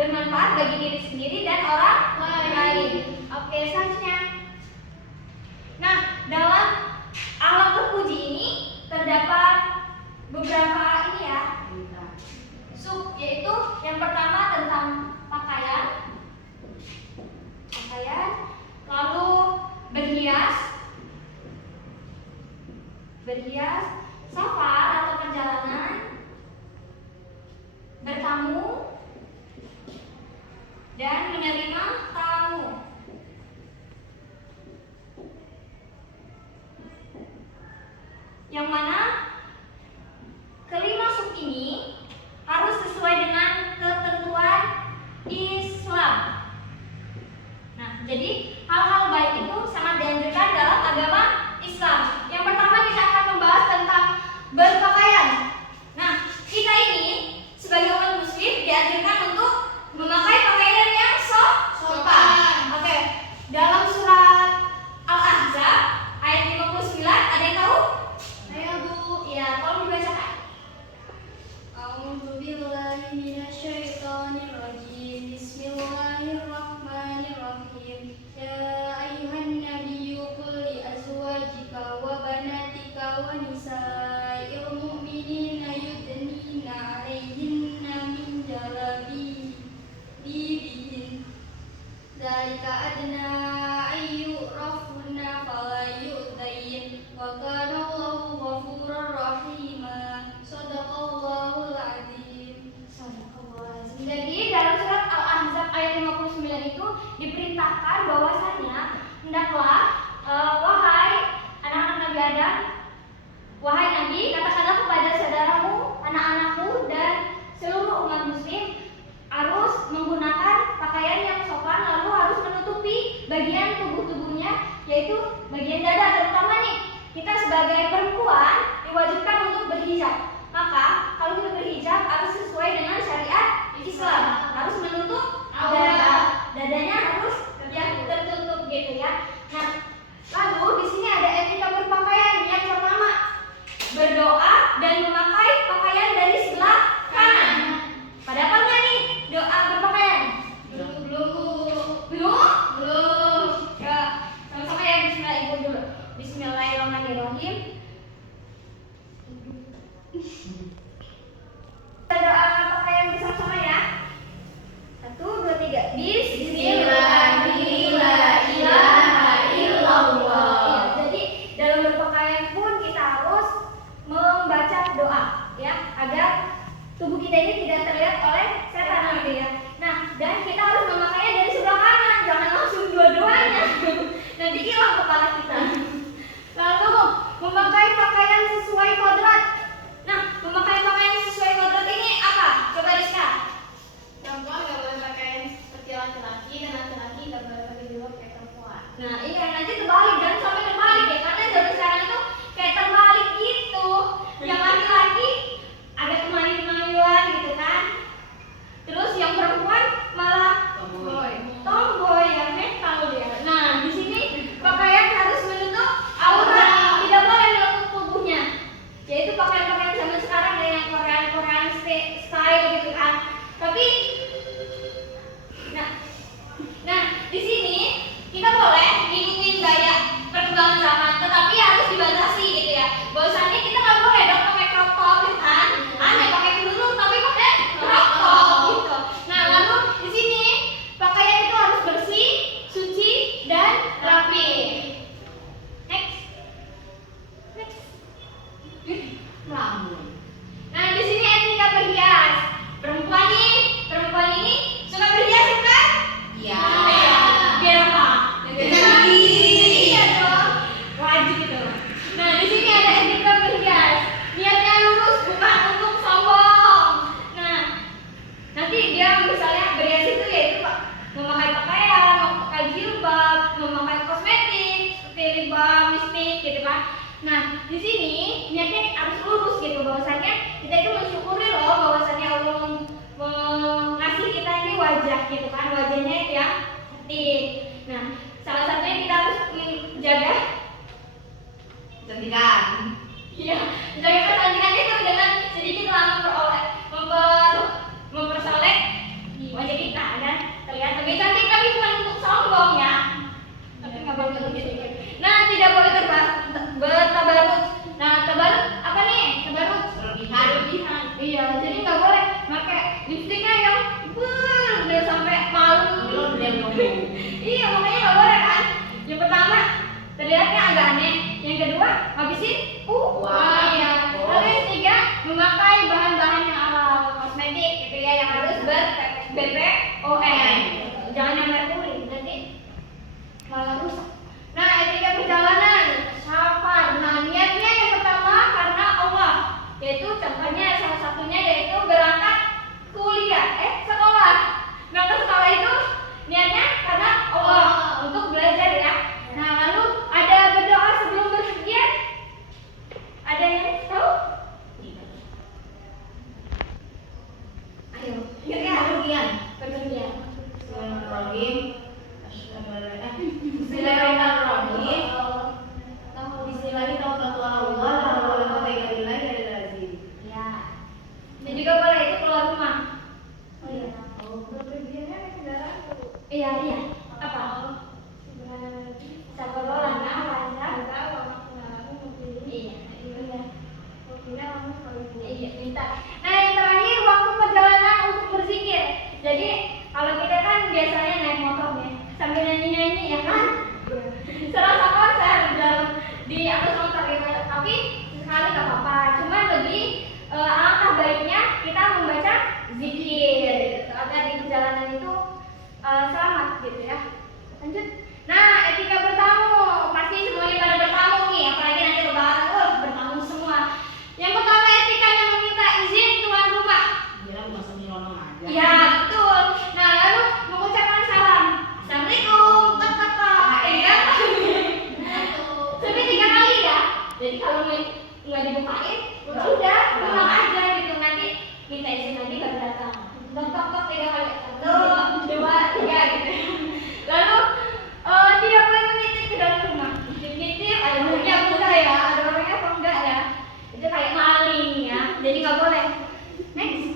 bermanfaat bagi diri sendiri dan orang lain. Oke, selanjutnya. Nah, dalam akhlak terpuji ini terdapat beberapa ini ya, yaitu yang pertama tentang pakaian, lalu berhias, safar atau perjalanan, bertamu, dan menerima tamu. Yang mana kelima sub ini harus sesuai dengan ketentuan Islam. Nah, jadi hal-hal baik itu sangat dianjurkan dalam agama Islam. Yang pertama kita akan membahas tentang berpakaian. Nah, kita ini sebagai umat muslim dianjurkan untuk memakai pakaian yang sopan. Oke. Dalam surat Al-Ahzab ayat 59 ada yang tahu? Ayo Bu, ya tolong dibacakan. A'udzubillahi minasyaitonirrajim. Bismillahirrahmanirrahim. Ya ayuhan nabiyyu qul li azwajika wa banatika wa nisa'il mu'minina yudnina 'alaihinna min jalabibihin. Dzalika adna ayyurafna fala yu'dayin wa kana Allahu ghafurur rahima. Shadaqallahul adzim. Jadi dalam surat Al-Ahzab ayat 59 itu diperintahkan bahwasannya hendaklah wahai anak-anak Nabi Adam, wahai Nabi, katakanlah kepada saudaramu, anak-anakmu dan seluruh umat muslim harus menggunakan pakaian yang sopan, lalu harus menutupi bagian tubuhnya, yaitu bagian dada. Terutama nih, kita sebagai perempuan diwajibkan untuk berhijab. Maka kalau kita berhijab harus sesuai dengan syariat Islam, harus menutup dadanya harus yang tertutup gitu ya. Nah, lalu di sini ada etika berpakaian. Yang pertama, berdoa dan memakai pakaian dari sebelah kanan. Pada apa enggak nih doa berpakaian? Belum. Ya, sama-sama ya, bismillah ibu dulu. Bismillahirrahmanirrahim. Kita doa pakaian bersama-sama ya. 1, 2, 3. Bismillahirrahmanirrahim. Jadi dalam berpakaian pun kita harus membaca doa ya, agar tubuh kita ini tidak terlihat oleh setan gitu ya. Nah, dan kita harus memakainya dari sebelah kanan, jangan langsung dua-duanya. Nanti hilang kepala kita. Lalu memakai pakaian sesuai kodrat. Nah, memakai pakaian sesuai kodrat ini apa? Coba Rizka. Perempuan gak boleh pakaian seperti laki-laki, dan laki-laki gak boleh pakai jilbab kayak perempuan. Nah, iya nanti terbalik, dan sampai terbalik ya, karena zaman sekarang itu kayak terbalik gitu. Yang laki-laki ada kemayu-kemayuan gitu kan. Terus yang perempuan malah tomboy ya, metal dia. Nah, di sini pakaian harus menutup aurat, tidak boleh menutup tubuhnya. Yaitu pakaian-pakaian zaman sekarang ada yang Korean style gitu kan. Tapi nah di sini kita boleh ngikutin gaya perkembangan zaman, tetapi harus dibatasi gitu ya. Bahwasannya kita nggak boleh dong pakai crop top ya kan? Aneh pakai kerudung tapi pakai crop top gitu. Nah, lalu di sini pakaian itu harus bersih, suci, dan rapi. Next. Nah, di sini etika berhias. Perempuan kan ya. Yang kedua, ngabisin uang. Ya. Lalu yang ketiga, memakai bahan-bahan yang halal, kosmetik gitu ya, yang harus BPOM. Jangan yang merkuri, nanti malah rusak. Nah, etika perjalanan, safar. Nah, niatnya yang pertama karena Allah, yaitu contohnya salah satunya yaitu berangkat sekolah. Berangkat sekolah itu niatnya karena Allah untuk belajar ya. Nah, lalu ada berdoa sebelum berpergian. Ada yang tahu? Ayo, berpergian. Bismillahirrahmanirrahim. Ya. Dan juga boleh itu keluar rumah. Oh iya. Berpergiannya naik kendaraan dulu. Iya. Apa? Sabar lancar. Iya, minta. Nah, yang terakhir waktu perjalanan untuk berzikir. Jadi kalau kita kan biasanya naik motor ya, sambil nyanyi ya kan? Serasa konser di atas motor gitu. Tapi sekali nggak apa-apa. Cuma lebih alangkah baiknya kita membaca zikir gitu, agar di perjalanan itu selamat gitu ya. Lanjut. Nah, etika bertamu. Pasti semuanya pada bertamu nih, apalagi nanti lebaran, bertamu semua. Yang pertama etikanya meminta izin tuan rumah. Ya, betul. Nah, lalu mengucapkan salam. Assalamualaikum, ya. Sampai 3 kali ya. Jadi kalau nggak dibukain, udah pulang aja gitu. Nanti minta izin lagi baru datang. Tok 3 kali. 1, 2, 3 gitu. Lalu tidak boleh menitip ke dalam rumah. Nitip ada orangnya apa enggak ya? Ada orangnya apa enggak ya? Itu kayak maling ya. Jadi nggak boleh. Next.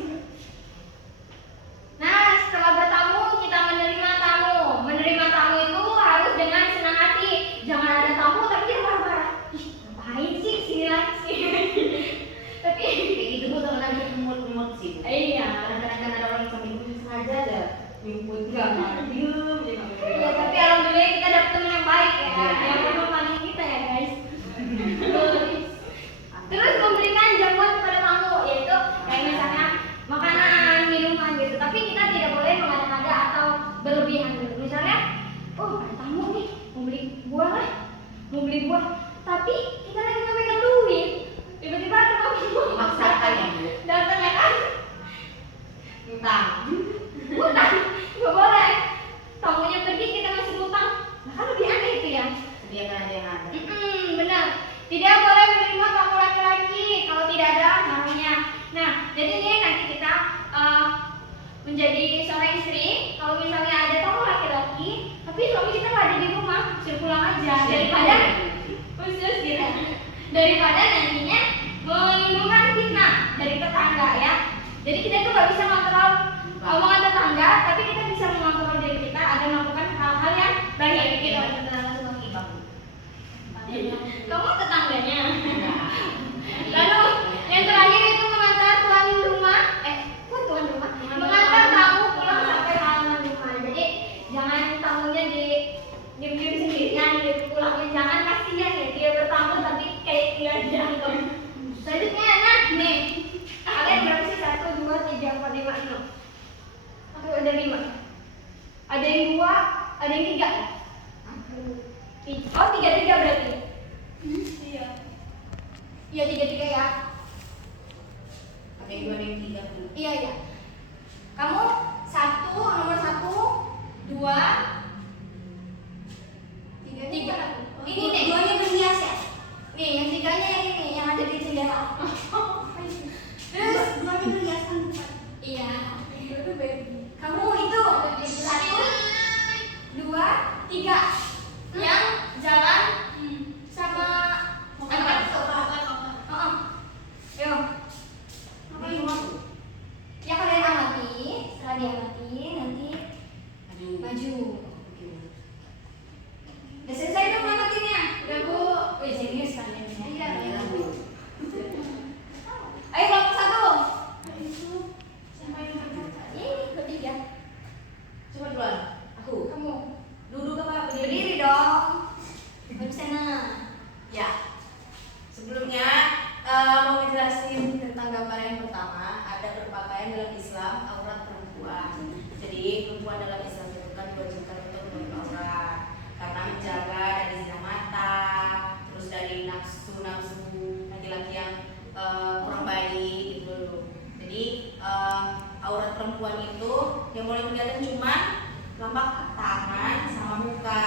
Nah, setelah bertamu kita menerima tamu. Menerima tamu itu harus dengan senang hati. Jangan ada tamu tapi dia marah-marah. Ih, ngapain sih sini lagi? Tapi kayak gitu tuh kadang-kadang imut-imut sih. iya. Kadang-kadang ada orang yang sambil sengaja ada nyumput nggak diem aja nggak mau. Iya, tapi alhamdulillah kita dapet teman yang baik ya, yang menemani kita ya guys. Terus memberikan jamuan kepada tamu, yaitu kayak misalnya makanan, minuman gitu. Tapi kita tidak boleh mengada-ngada atau berlebihan gitu. Misalnya, ada tamu nih, mau beli buah, tapi kita lagi nggak pegang duit. Tiba-tiba ada tamu Memaksakan ya, Bu? datang ya kan? Utang. Utang, nggak boleh. Tamunya pergi kita masih utang, nah kan lebih aneh itu ya. Sediakan aja yang ada. Benar. Tidak boleh menerima tamu laki-laki kalau tidak ada namanya. Nah, jadi ini nanti kita menjadi seorang istri. Kalau misalnya ada tamu laki-laki, tapi suami kita nggak ada di rumah, suruh pulang aja. Daripada nantinya menimbulkan fitnah dari tetangga ya. Jadi kita tuh nggak bisa mengontrol omongan tetangga, tapi kita bisa mengontrol diri kita agar melakukan hal-hal yang baik gitu. Kamu tetangganya. Lalu yang terakhir itu mengantar tuan rumah, mengantar tamu pulang sampai halaman rumah. Jadi jangan tamunya diem sendirian, pulangnya jangan, kasihan ya dia bertamu tapi kayak tidak dianggap. Selanjutnya, nah nih kalian berapa sih? 1, 2, 3, 4, 5, 6. Aku ada 5. Ada yang 2, ada yang 3. Oh 3 berarti. Iya. Iya 3 ya. Ada yang 2 yang 3 Bu. Iya. Kamu nomor 1, 2, 3. Ini deh. 2-nya berhias ya. Nih yang 3-nya yang ini yang ada di jendela. Terus 2-nya berhiasan bukan? Iya. Itu baby. Kamu itu 1, 2, 3 yang jalan sama anak-anak. Yuk. Ya kalian amati, setelah diamati nanti maju. Udah selesai dong amatinya? Udah Bu. Wih serius kalian ya? Iya. Ayo kelompok 1. Itu siapa yang berkata? Ini ketiga. Coba duluan. Aku. Kamu Duduk apa? berdiri dong. Di sana. aurat perempuan itu yang boleh kelihatan cuma telapak tangan sama muka,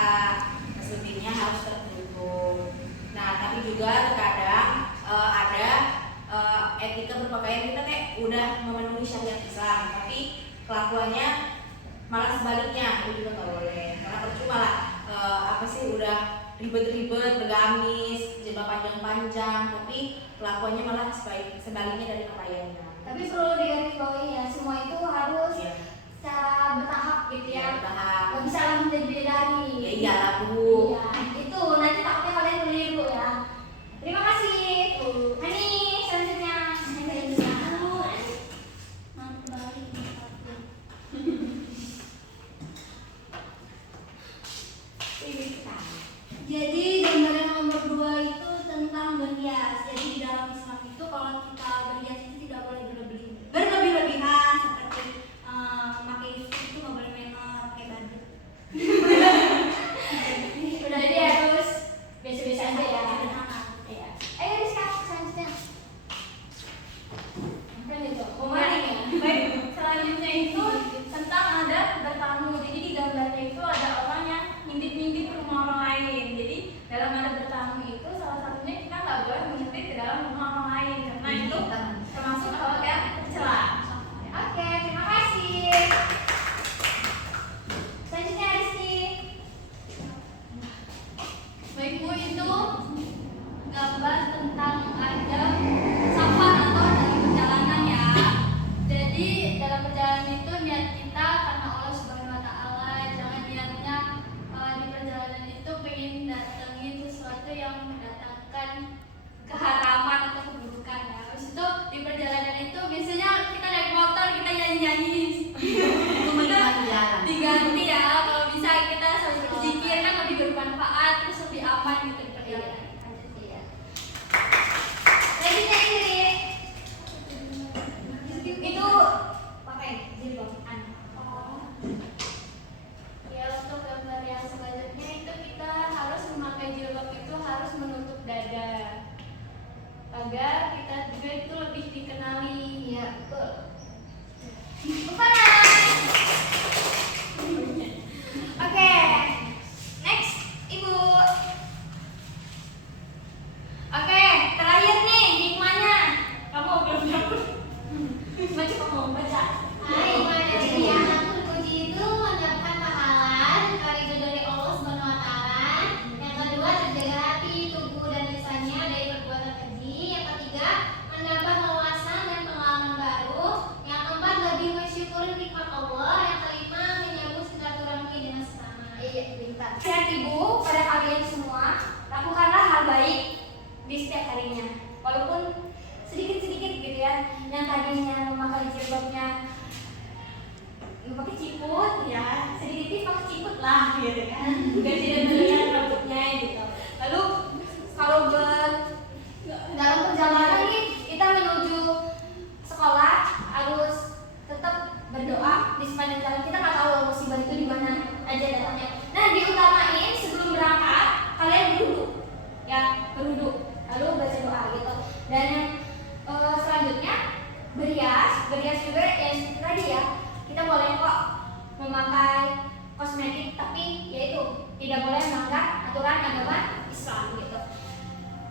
selebihnya harus tertutup. Nah, tapi juga terkadang ada etika berpakaian kita udah memenuhi syariat Islam, tapi kelakuannya malah sebaliknya, itu juga nggak boleh. Karena percuma lah, udah ribet-ribet bergamis, jilbab panjang-panjang, tapi kelakuannya malah sebaliknya dari pakaiannya. Tapi perlu digarisbawahi ya, semua itu harus secara bertahap gitu ya. Bertahap. Gak bisa langsung jadi bidadari. Ya iyalah Bu. Iya, itu nanti takutnya kalian keliru ya. Terima kasih. Hani, selanjutnya. Jadi gambaran nomor 2 itu tentang berhias. Jadi di dalam Islam itu kalau kita berhias itu tidak boleh berlebih-lebihan, seperti memakai lipstik itu nggak boleh pakai baju. Udah jadi harus biasa-biasa aja ya. Sederhana. Iya. Ayo Rizka, selanjutnya. Kan itu. Baik, selanjutnya itu tentang ada bertamu. Jadi di gambarnya itu ada orang yang ngintip-ngintip ke rumah orang lain. Jadi dalam ada bertamu itu salah satunya kita nggak boleh mengintip ke dalam rumah orang lain karena itu termasuk hal yang tercela. Oke, terima kasih. Selanjutnya Rizky. Baik Bu, itu gambar tentang ada safar atau dalam perjalanan ya. Jadi dalam perjalanan itu niat kita karena Allah Subhanahu Wa Taala, jangan niatnya di perjalanan itu pengen datengin sesuatu yang mendatangkan keharaman atau keburukan ya. Habis itu di perjalanan itu biasanya kita naik motor kita nyanyi-nyanyi. Itu menikmati jalan. Diganti ya, kalau bisa kita sambil berzikir kan lebih bermanfaat terus lebih aman gitu di perjalanan. Selanjutnya Ingrid. Itu pakai jilbab. Ya, untuk gambar yang selanjutnya itu kita harus memakai jilbab itu harus menutup dada agar kita juga itu lebih dikenali. Iya, betul. Oke, next Ibu. Oke, terakhir nih hikmahnya. Kamu belum dapet. Baca kamu baca. Hikmahatul puji itu mendapatkan pahala ridho dari Allah Subhanahu Wa Taala. Yang kedua, terjaga hati, tubuh dan lisannya dari perbuatan keji. Yang ketiga, mendapat wawasan dan pengalaman baru. Yang keempat, lebih mensyukuri nikmat Allah. Yang kelima, menyambung silaturahmi dengan sesama. Iya, pintar. Sehat Ibu pada kalian semua, lakukanlah hal baik di setiap harinya. Walaupun sedikit-sedikit gitu ya. Yang tadinya memakai jilbabnya pakai ciput ya, sedikit pakai ciput lah gitu kan. Ganti dengan rambutnya gitu. Lalu kalau dalam perjalanan nih kita menuju sekolah harus tetap berdoa di sepanjang jalan. Kita nggak tahu musibah itu di mana aja datangnya. Nah, diutamain sebelum berangkat kalian berwudu lalu baca doa gitu. Dan yang selanjutnya berhias juga yang seperti tadi ya, kita boleh kok memakai kosmetik tapi yaitu tidak boleh melanggar aturan agama Islam gitu.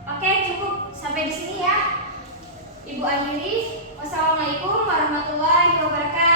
Oke, cukup sampai di sini ya. Ibu akhiri. Wassalamualaikum warahmatullahi wabarakatuh.